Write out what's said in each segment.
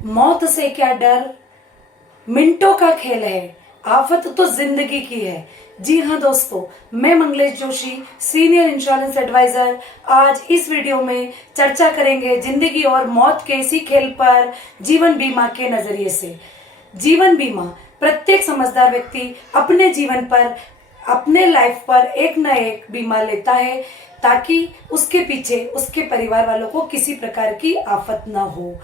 मौत से क्या डर, मिनटों का खेल है, आफत तो जिंदगी की है। जी हाँ दोस्तों, मैं Manglesh Joshi, senior insurance advisor, आज इस वीडियो में चर्चा करेंगे जिंदगी और मौत के इसी खेल पर जीवन बीमा के नजरिए से। जीवन बीमा प्रत्येक समझदार व्यक्ति अपने जीवन पर, अपने लाइफ पर एक न एक बीमा लेता है ताकि उसके पीछे उसके परिवार वालों को किसी प्रकार की आफत न हो।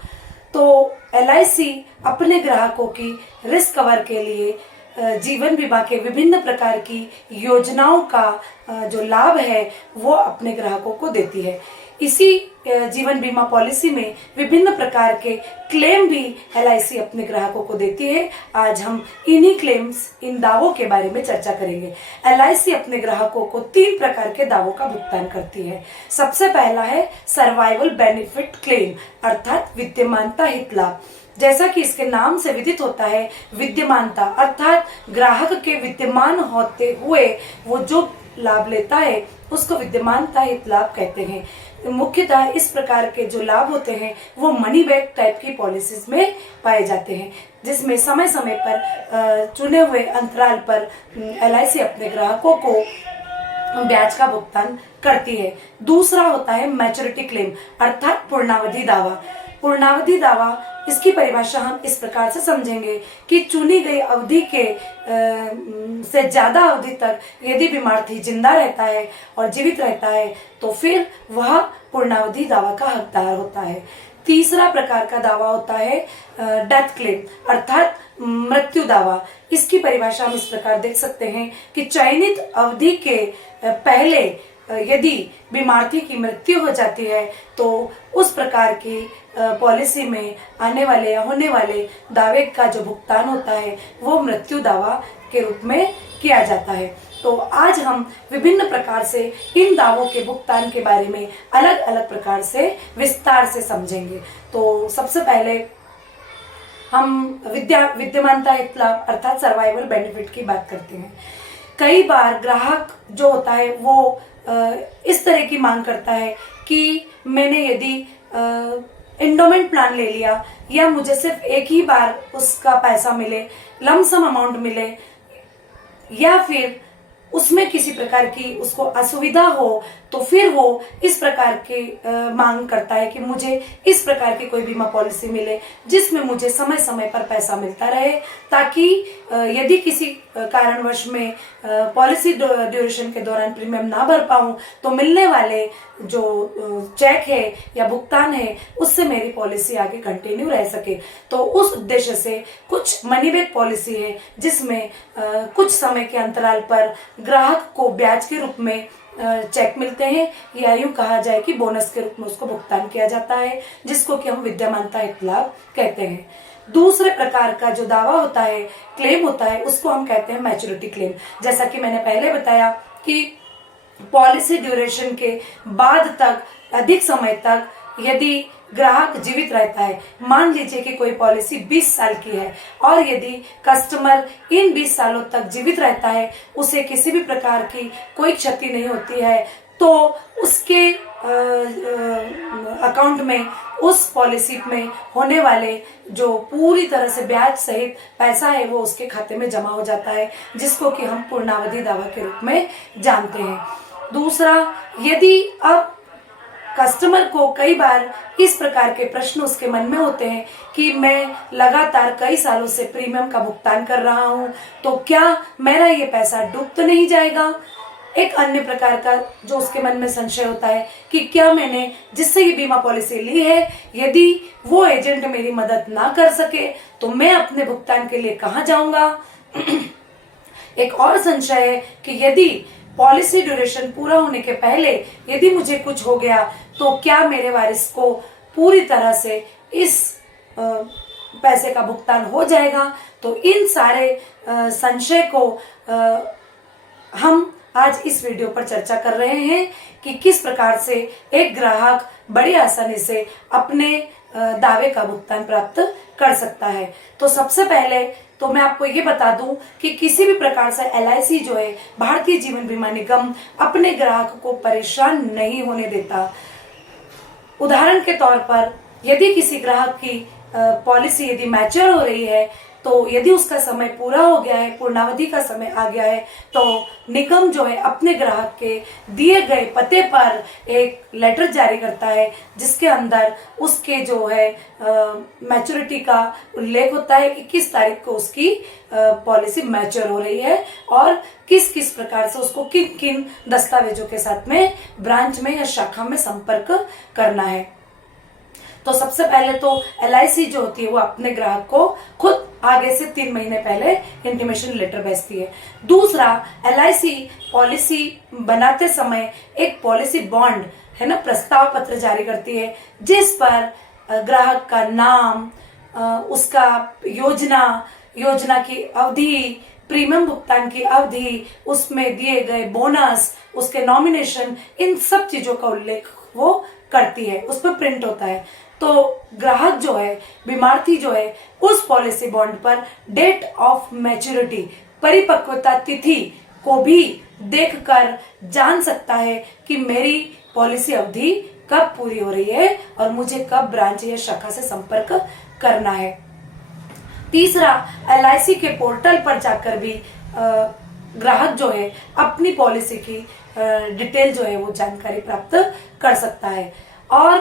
तो LIC अपने ग्राहकों की रिस्क कवर के लिए जीवन बीमा के विभिन्न प्रकार की योजनाओं का जो लाभ है वो अपने ग्राहकों को देती है। इसी जीवन बीमा पॉलिसी में विभिन्न प्रकार के क्लेम भी LIC अपने ग्राहकों को देती है। आज हम इन्हीं क्लेम्स, इन दावों के बारे में चर्चा करेंगे। LIC अपने ग्राहकों को 3 प्रकार के दावों का भुगतान करती है। सबसे पहला है सर्वाइवल बेनिफिट क्लेम, अर्थात विद्यमानता हित लाभ। जैसा कि इसके नाम से विदित होता है, विद्यमानता अर्थात ग्राहक के विद्यमान होते हुए वो जो लाभ लेता है उसको विद्यमानता हित लाभ कहते हैं। मुख्यतः इस प्रकार के जो लाभ होते हैं वो मनी बैक टाइप की पॉलिसीज में पाए जाते हैं, जिसमें समय समय पर चुने हुए अंतराल पर LIC अपने ग्राहकों को ब्याज का भुगतान करती है। दूसरा होता है मैच्योरिटी क्लेम, अर्थात पूर्णावधि दावा। पूर्णावधि दावा, इसकी परिभाषा हम इस प्रकार से समझेंगे कि चुनी गई अवधि के से ज्यादा अवधि तक यदि बीमार्थी जिंदा रहता है और जीवित रहता है तो फिर वह पूर्णावधि दावा का हकदार होता है। तीसरा प्रकार का दावा होता है डेथ क्लेम, अर्थात मृत्यु दावा। इसकी परिभाषा हम इस प्रकार देख सकते हैं कि चयनित अवधि के पहले यदि बीमार्थी की मृत्यु हो जाती है तो उस प्रकार की पॉलिसी में आने वाले या होने वाले दावे का जो भुगतान होता है वो मृत्यु दावा के रूप में किया जाता है। तो आज हम विभिन्न प्रकार से इन दावों के भुगतान के बारे में अलग अलग प्रकार से विस्तार से समझेंगे। तो सबसे पहले हम विद्यमानता हित लाभ अर्थात सर्वाइवल बेनिफिट की बात करते हैं। कई बार ग्राहक जो होता है वो इस तरह की मांग करता है कि मैंने यदि एंडोमेंट प्लान ले लिया या मुझे सिर्फ एक ही बार उसका पैसा मिले, लमसम अमाउंट मिले, या फिर उसमें किसी प्रकार की उसको असुविधा हो तो फिर वो इस प्रकार की मांग करता है कि मुझे इस प्रकार की कोई बीमा पॉलिसी मिले जिसमें मुझे समय समय पर पैसा मिलता रहे, ताकि यदि किसी कारणवश में पॉलिसी ड्यूरेशन के दौरान प्रीमियम ना भर पाऊं तो मिलने वाले जो चेक है या भुगतान है उससे मेरी पॉलिसी आगे कंटिन्यू रह सके। तो उस उद्देश्य से कुछ मनी बैक पॉलिसी है जिसमें कुछ समय के अंतराल पर ग्राहक को ब्याज के रूप में चेक मिलते हैं, या यूं कहा जाए कि बोनस के रूप में उसको भुगतान किया जाता है, जिसको कि हम विद्यमानता हित लाभ कहते हैं। दूसरे प्रकार का जो दावा होता है, क्लेम होता है, उसको हम कहते हैं मैच्योरिटी क्लेम। जैसा कि मैंने पहले बताया कि पॉलिसी ड्यूरेशन के बाद तक अधिक समय तक यदि ग्राहक जीवित रहता है, मान लीजिए कि कोई पॉलिसी 20 साल की है और यदि कस्टमर इन 20 सालों तक जीवित रहता है, उसे किसी भी प्रकार की कोई क्षति नहीं होती है, तो उसके अकाउंट में, उस पॉलिसी में होने वाले जो पूरी तरह से ब्याज सहित पैसा है वो उसके खाते में जमा हो जाता है, जिसको कि हम पूर्णावधि दावा के रूप में जानते हैं। दूसरा, यदि अब कस्टमर को कई बार इस प्रकार के प्रश्न उसके मन में होते हैं कि मैं लगातार कई सालों से प्रीमियम का भुगतान कर रहा हूं, तो क्या मेरा ये पैसा डूब तो नहीं जाएगा। एक अन्य प्रकार का जो उसके मन में संशय होता है कि क्या मैंने जिससे ये बीमा पॉलिसी ली है, यदि वो एजेंट मेरी मदद ना कर सके तो मैं अपने भुगतान के लिए कहाँ जाऊंगा। एक और संशय है कि यदि पॉलिसी ड्यूरेशन पूरा होने के पहले यदि मुझे कुछ हो गया तो क्या मेरे वारिस को पूरी तरह से इस पैसे का भुगतान हो जाएगा। तो इन सारे संशय को हम आज इस वीडियो पर चर्चा कर रहे हैं कि किस प्रकार से एक ग्राहक बड़ी आसानी से अपने दावे का भुगतान प्राप्त कर सकता है। तो सबसे पहले तो मैं आपको ये बता दूं कि किसी भी प्रकार से LIC जो है, भारतीय जीवन बीमा निगम, अपने ग्राहक को परेशान नहीं होने देता। उदाहरण के तौर पर यदि किसी ग्राहक की पॉलिसी यदि मैच्योर हो रही है, तो यदि उसका समय पूरा हो गया है, पूर्णावधि का समय आ गया है, तो निगम जो है अपने ग्राहक के दिए गए पते पर एक लेटर जारी करता है, जिसके अंदर उसके जो है मैच्योरिटी का उल्लेख होता है कि किस तारीख को उसकी पॉलिसी मैच्योर हो रही है और किस किस प्रकार से उसको किन किन दस्तावेजों के साथ में ब्रांच में या शाखा में संपर्क करना है। तो सबसे पहले तो LIC जो होती है वो अपने ग्राहक को खुद आगे से 3 महीने पहले इंटीमेशन लेटर भेजती है। दूसरा, LIC पॉलिसी बनाते समय एक पॉलिसी बॉन्ड है ना, प्रस्ताव पत्र जारी करती है, जिस पर ग्राहक का नाम, उसका योजना की अवधि, प्रीमियम भुगतान की अवधि, उसमें दिए गए बोनस, उसके नॉमिनेशन, इन सब चीजों का उल्लेख वो करती है, उस पर प्रिंट होता है। तो ग्राहक जो है, बीमार्थी जो है, उस पॉलिसी बॉन्ड पर डेट ऑफ मैच्योरिटी, परिपक्वता तिथि को भी देखकर जान सकता है कि मेरी पॉलिसी अवधि कब पूरी हो रही है और मुझे कब ब्रांच या शाखा से संपर्क करना है। तीसरा, LIC के पोर्टल पर जाकर भी ग्राहक जो है अपनी पॉलिसी की डिटेल जो है वो जानकारी प्राप्त कर सकता है। और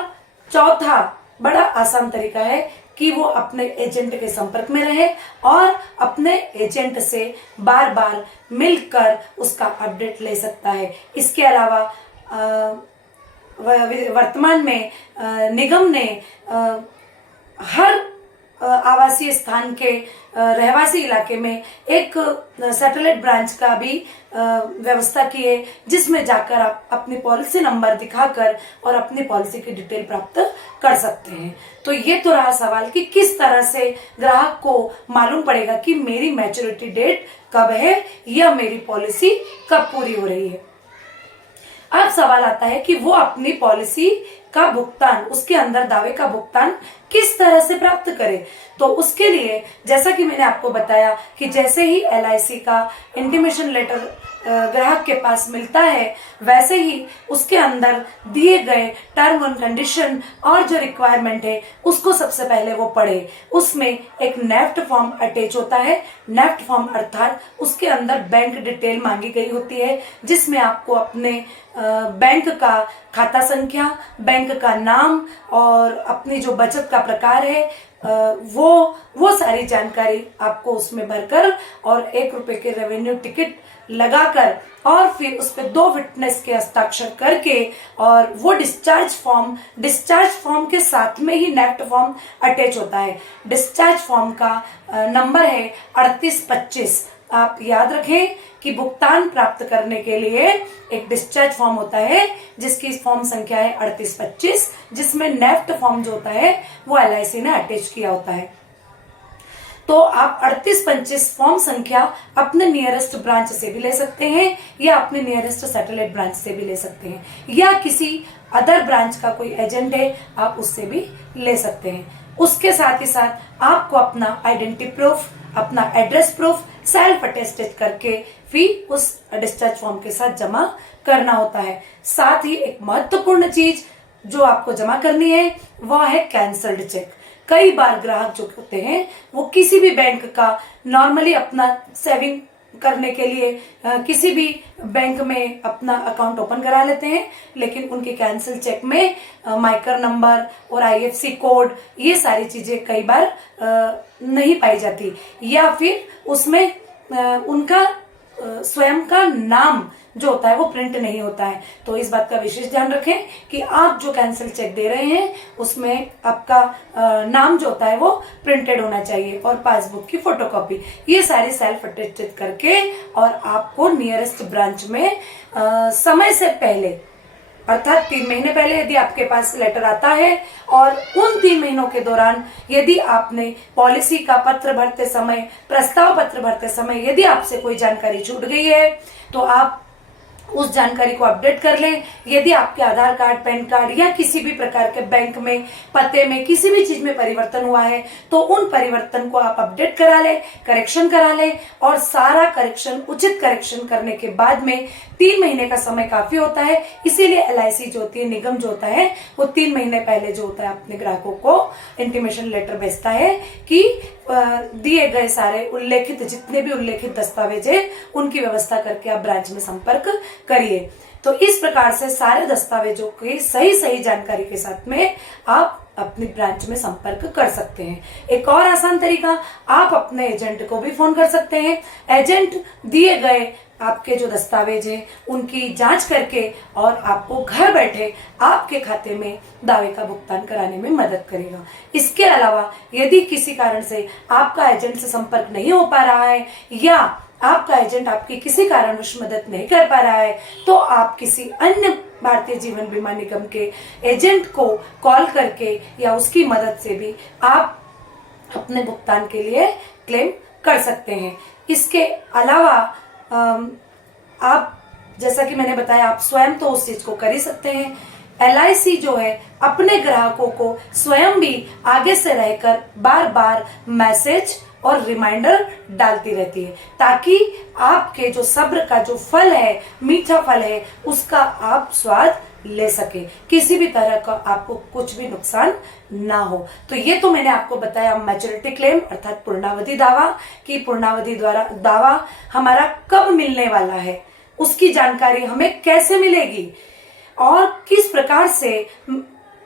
चौथा बड़ा आसान तरीका है कि वो अपने एजेंट के संपर्क में रहे और अपने एजेंट से बार बार मिलकर उसका अपडेट ले सकता है। इसके अलावा वर्तमान में निगम ने हर आवासीय स्थान के रहवासी इलाके में एक सैटेलाइट ब्रांच का भी व्यवस्था की है, जिसमें जाकर आप अपनी पॉलिसी नंबर दिखाकर और अपनी पॉलिसी की डिटेल प्राप्त कर सकते हैं। तो ये तो रहा सवाल कि किस तरह से ग्राहक को मालूम पड़ेगा कि मेरी मैच्योरिटी डेट कब है या मेरी पॉलिसी कब पूरी हो रही है। अब सवाल आता है कि वो अपनी पॉलिसी का भुगतान, उसके अंदर दावे का भुगतान किस तरह से प्राप्त करे। तो उसके लिए जैसा कि मैंने आपको बताया कि जैसे ही LIC का इंटीमेशन लेटर ग्राहक के पास मिलता है, वैसे ही उसके अंदर दिए गए टर्म एंड कंडीशन और जो रिक्वायरमेंट है उसको सबसे पहले वो पढ़े। उसमें एक नेफ्ट फॉर्म अटैच होता है। नेफ्ट फॉर्म अर्थात उसके अंदर बैंक डिटेल मांगी गई होती है, जिसमें आपको अपने बैंक का खाता संख्या, बैंक का नाम और अपनी जो बचत का प्रकार है वो सारी जानकारी आपको उसमें भरकर और 1 रुपए के रेवेन्यू टिकट लगाकर और फिर उस पे 2 विटनेस के हस्ताक्षर करके और वो डिस्चार्ज फॉर्म के साथ में ही नेफ्ट फॉर्म अटैच होता है। डिस्चार्ज फॉर्म का नंबर है 3825। आप याद रखें कि भुगतान प्राप्त करने के लिए एक डिस्चार्ज फॉर्म होता है जिसकी फॉर्म संख्या है 3825, जिसमें नेफ्ट फॉर्म जो होता है वो LIC ने अटैच किया होता है। तो आप 3825 फॉर्म संख्या अपने नियरेस्ट ब्रांच से भी ले सकते हैं या अपने नियरेस्ट सैटेलाइट ब्रांच से भी ले सकते हैं, या किसी अदर ब्रांच का कोई एजेंट है आप उससे भी ले सकते हैं। उसके साथ ही साथ आपको अपना आइडेंटिटी प्रूफ, अपना एड्रेस प्रूफ सेल्फ अटेस्टेड करके फिर उस डिस्चार्ज फॉर्म के साथ जमा करना होता है। साथ ही एक महत्वपूर्ण चीज जो आपको जमा करनी है वह है कैंसल्ड चेक। कई बार ग्राहक जो होते हैं वो किसी भी बैंक का नॉर्मली अपना सेविंग करने के लिए किसी भी बैंक में अपना अकाउंट ओपन करा लेते हैं, लेकिन उनके कैंसिल चेक में माइकर नंबर और IFSC कोड ये सारी चीजें कई बार नहीं पाई जाती, या फिर उसमें उनका स्वयं का नाम जो होता है वो प्रिंट नहीं होता है। तो इस बात का विशेष ध्यान रखें कि आप जो कैंसिल चेक दे रहे हैं उसमें आपका नाम जो होता है वो प्रिंटेड होना चाहिए और पासबुक की फोटोकॉपी, ये सारी सेल्फ अटेस्टेड करके और आपको नियरेस्ट ब्रांच में समय से पहले अर्थात 3 महीने पहले यदि आपके पास लेटर आता है और उन 3 महीनों के दौरान यदि आपने पॉलिसी का पत्र भरते समय, प्रस्ताव पत्र भरते समय यदि आपसे कोई जानकारी छूट गई है तो आप उस जानकारी को अपडेट कर लें। यदि आपके आधार कार्ड, पैन कार्ड या किसी भी प्रकार के बैंक में पते में किसी भी चीज में परिवर्तन हुआ है तो उन परिवर्तन को आप अपडेट करा लें, करेक्शन करा लें, और सारा करेक्शन, उचित करेक्शन करने के बाद में 3 महीने का समय काफी होता है। इसीलिए LIC जो होती है, निगम जो होता है, वो 3 महीने पहले जो होता है अपने ग्राहकों को इंटीमेशन लेटर भेजता है कि दिए गए सारे उल्लेखित, जितने भी उल्लेखित दस्तावेज है उनकी व्यवस्था करके आप ब्रांच में संपर्क करिए। तो इस प्रकार से सारे दस्तावेजों की सही जानकारी के साथ में आप अपनी ब्रांच में संपर्क कर सकते हैं। एक और आसान तरीका, आप अपने एजेंट को भी फोन कर सकते हैं। एजेंट दिए गए आपके जो दस्तावेज हैं उनकी जांच करके और आपको घर बैठे आपके खाते में दावे का भुगतान कराने में मदद करेगा। इसके अलावा यदि किसी कारण से आपका एजेंट से संपर्क नहीं हो पा रहा है या आपका एजेंट आपकी किसी कारणवश मदद नहीं कर पा रहा है तो आप किसी अन्य भारतीय जीवन बीमा निगम के एजेंट को कॉल करके या उसकी मदद से भी आप अपने भुगतान के लिए क्लेम कर सकते हैं। इसके अलावा आप, जैसा कि मैंने बताया, आप स्वयं तो उस चीज को कर ही सकते हैं। LIC जो है अपने ग्राहकों को स्वयं भी आगे से रहकर बार बार मैसेज और रिमाइंडर डालती रहती है ताकि आपके जो सब्र का जो फल है, मीठा फल है, उसका आप स्वाद ले सके, किसी भी तरह का आपको कुछ भी नुकसान ना हो। तो ये तो मैंने आपको बताया मैच्योरिटी क्लेम अर्थात पूर्णावधि दावा, कि पूर्णावधि द्वारा दावा हमारा कब मिलने वाला है, उसकी जानकारी हमें कैसे मिलेगी और किस प्रकार से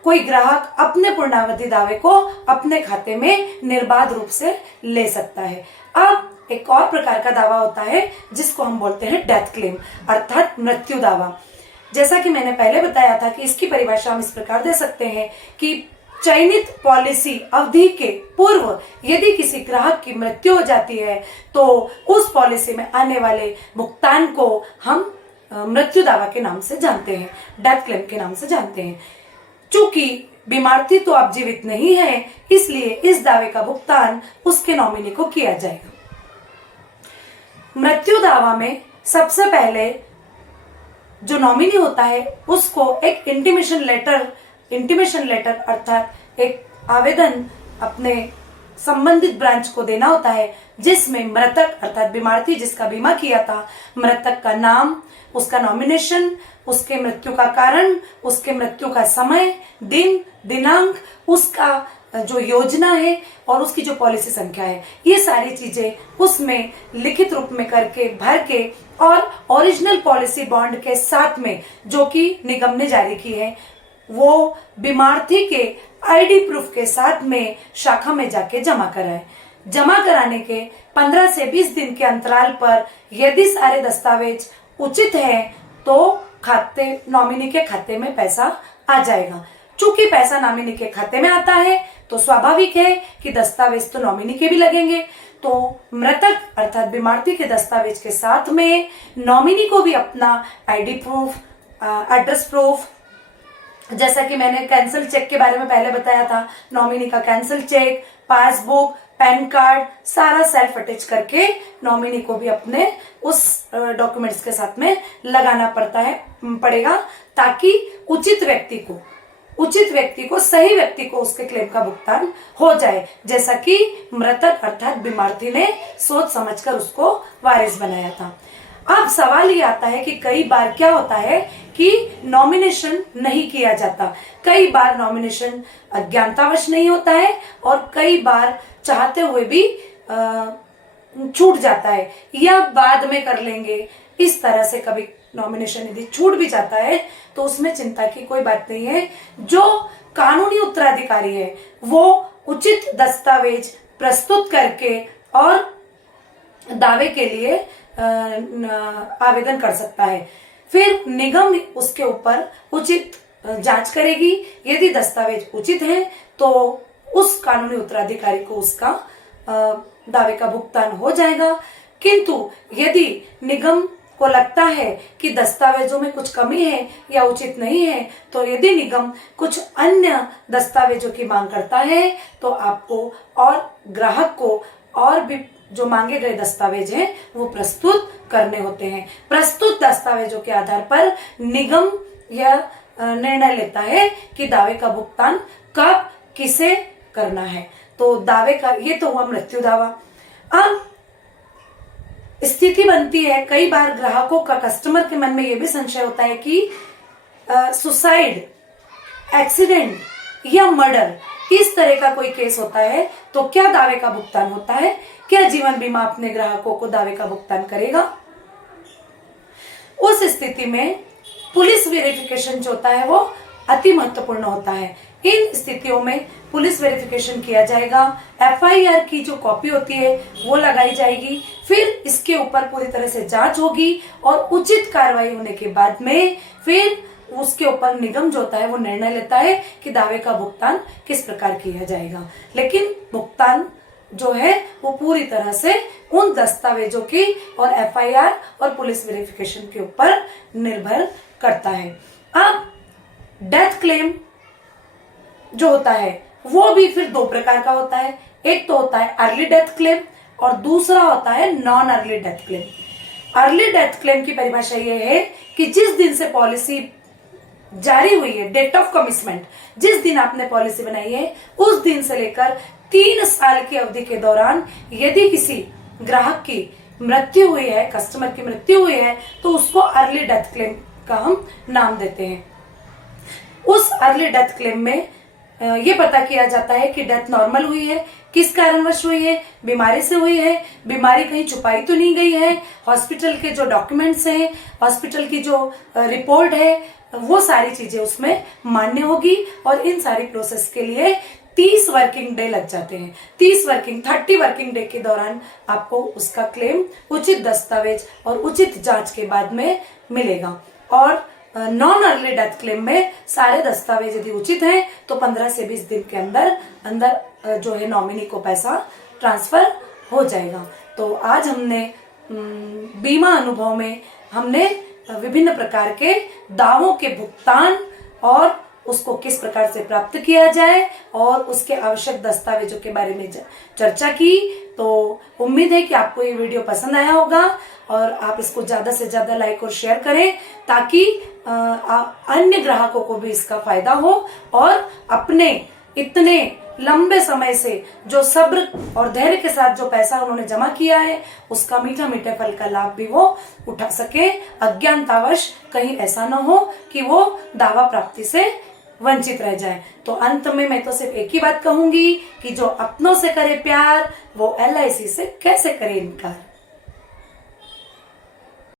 कोई ग्राहक अपने पूर्णावधि दावे को अपने खाते में निर्बाध रूप से ले सकता है। अब एक और प्रकार का दावा होता है जिसको हम बोलते हैं डेथ क्लेम अर्थात मृत्यु दावा। जैसा कि मैंने पहले बताया था कि इसकी परिभाषा हम इस प्रकार दे सकते हैं कि चयनित पॉलिसी अवधि के पूर्व यदि किसी ग्राहक की मृत्यु हो जाती है तो उस पॉलिसी में आने वाले भुगतान को हम मृत्यु दावा के नाम से जानते हैं, डेथ क्लेम के नाम से जानते हैं। चूंकि बीमार्थी तो अब जीवित नहीं है, इसलिए इस दावे का भुगतान उसके नॉमिनी को किया जाएगा। मृत्यु दावा में सबसे पहले जो नॉमिनी होता है उसको एक इंटीमेशन लेटर अर्थात एक आवेदन अपने संबंधित ब्रांच को देना होता है जिसमें मृतक अर्थात बीमार्थी जिसका बीमा किया था, मृतक का नाम, उसका नॉमिनेशन, उसके मृत्यु का कारण, उसके मृत्यु का समय, दिन, दिनांक, उसका जो योजना है और उसकी जो पॉलिसी संख्या है, ये सारी चीजें उसमें लिखित रूप में करके भर के और ओरिजिनल पॉलिसी बॉन्ड के साथ में जो कि निगम ने जारी की है वो बीमार्थी के ID प्रूफ के साथ में शाखा में जाके जमा कराए। जमा कराने के 15 से 20 दिन के अंतराल पर यदि सारे दस्तावेज उचित है तो नॉमिनी के खाते में पैसा आ जाएगा। चूंकि पैसा नॉमिनी के खाते में आता है तो स्वाभाविक है कि दस्तावेज तो नॉमिनी के भी लगेंगे। तो मृतक अर्थात बीमार्थी के दस्तावेज के साथ में नॉमिनी को भी अपना ID प्रूफ, एड्रेस प्रूफ, जैसा कि मैंने कैंसिल चेक के बारे में पहले बताया था, नॉमिनी का cancel cheque, passbook, pan card, सारा सेल्फ अटैच करके नॉमिनी को भी अपने उस डॉक्यूमेंट्स के साथ में लगाना पड़ेगा ताकि उचित व्यक्ति को सही व्यक्ति को उसके क्लेम का भुगतान हो जाए, जैसा कि मृतक अर्थात बीमार्थी ने सोच समझकर उसको वारिस बनाया था। अब सवाल ये आता है कि कई बार क्या होता है कि नॉमिनेशन नहीं किया जाता, कई बार नॉमिनेशन अज्ञानतावश नहीं होता है और कई बार चाहते हुए भी छूट जाता है या बाद में कर लेंगे, इस तरह से कभी नॉमिनेशन यदि छूट भी जाता है तो उसमें चिंता की कोई बात नहीं है। जो कानूनी उत्तराधिकारी है वो उचित दस्तावेज प्रस्तुत करके और दावे के लिए आवेदन कर सकता है। फिर निगम उसके ऊपर उचित जांच करेगी, यदि दस्तावेज उचित है तो उस कानूनी उत्तराधिकारी को उसका दावे का भुगतान हो जाएगा। किंतु यदि निगम को लगता है कि दस्तावेजों में कुछ कमी है या उचित नहीं है तो यदि निगम कुछ अन्य दस्तावेजों की मांग करता है तो आपको और ग्राहक को और भी जो मांगे गए दस्तावेज हैं वो प्रस्तुत करने होते हैं। प्रस्तुत दस्तावेजों के आधार पर निगम यह निर्णय लेता है कि दावे का भुगतान कब किसे करना है। तो दावे का ये तो हुआ मृत्यु दावा। अब स्थिति बनती है, कई बार ग्राहकों का, कस्टमर के मन में यह भी संशय होता है कि सुसाइड, एक्सीडेंट या मर्डर इस तरह का कोई केस होता है तो क्या दावे का भुगतान होता है? क्या जीवन बीमा अपने ग्राहकों को दावे का भुगतान करेगा? उस स्थिति में पुलिस वेरिफिकेशन जो होता है वो अति महत्वपूर्ण होता है। इन स्थितियों में पुलिस वेरिफिकेशन किया जाएगा, एफआईआर की जो कॉपी होती है वो लगाई जाएगी, फिर इसके ऊपर पूरी तरह से जांच होगी और उचित कार्रवाई होने के बाद में फिर उसके ऊपर निगम जो होता है वो निर्णय लेता है कि दावे का भुगतान किस प्रकार किया जाएगा। लेकिन भुगतान जो है वो पूरी तरह से उन दस्तावेजों की और एफआईआर और पुलिस वेरिफिकेशन के ऊपर निर्भर करता है। अब डेथ क्लेम जो होता है वो भी फिर दो प्रकार का होता है। एक तो होता है अर्ली डेथ क्लेम और दूसरा होता है non early death claim. Early death claim की परिभाषा ये है कि जिस दिन से पॉलिसी जारी हुई है, डेट ऑफ कमिटमेंट, जिस दिन आपने पॉलिसी बनाई है उस दिन से लेकर 3 साल की अवधि के दौरान यदि किसी ग्राहक की मृत्यु हुई है, कस्टमर की मृत्यु हुई है, तो उसको अर्ली डेथ क्लेम का हम नाम देते हैं। उस अर्ली डेथ क्लेम में ये पता किया जाता है कि डेथ नॉर्मल हुई है, किस कारणवश हुई है, बीमारी से हुई है, बीमारी कहीं छुपाई तो नहीं गई है, हॉस्पिटल के जो डॉक्यूमेंट्स हैं, हॉस्पिटल की जो रिपोर्ट है, वो सारी चीजें उसमें मान्य होगी। और इन सारी प्रोसेस के लिए 30 वर्किंग डे लग जाते हैं। 30 वर्किंग डे के दौरान आपको उसका क्लेम उचित दस्तावेज और उचित जांच के बाद में मिलेगा। और नॉन अर्ली डेथ क्लेम में सारे दस्तावेज यदि उचित हैं तो 15 से 20 दिन के अंदर जो है नॉमिनी को पैसा ट्रांसफर हो जाएगा। तो आज हमने बीमा अनुभव में हमने विभिन्न प्रकार के दावों के भुगतान और उसको किस प्रकार से प्राप्त किया जाए और उसके आवश्यक दस्तावेजों के बारे में चर्चा की। तो उम्मीद है कि आपको ये वीडियो पसंद आया होगा और आप इसको ज्यादा से ज्यादा लाइक और शेयर करें ताकि अन्य ग्राहकों को भी इसका फायदा हो और अपने इतने लंबे समय से जो सब्र और धैर्य के साथ जो पैसा उन्होंने जमा किया है उसका मीठा मीठे फल का लाभ भी वो उठा सके। अज्ञानतावश कहीं ऐसा न हो कि वो दावा प्राप्ति से वंचित रह जाए। तो अंत में मैं तो सिर्फ एक ही बात कहूंगी कि जो अपनों से करे प्यार वो LIC से कैसे करे इनकार।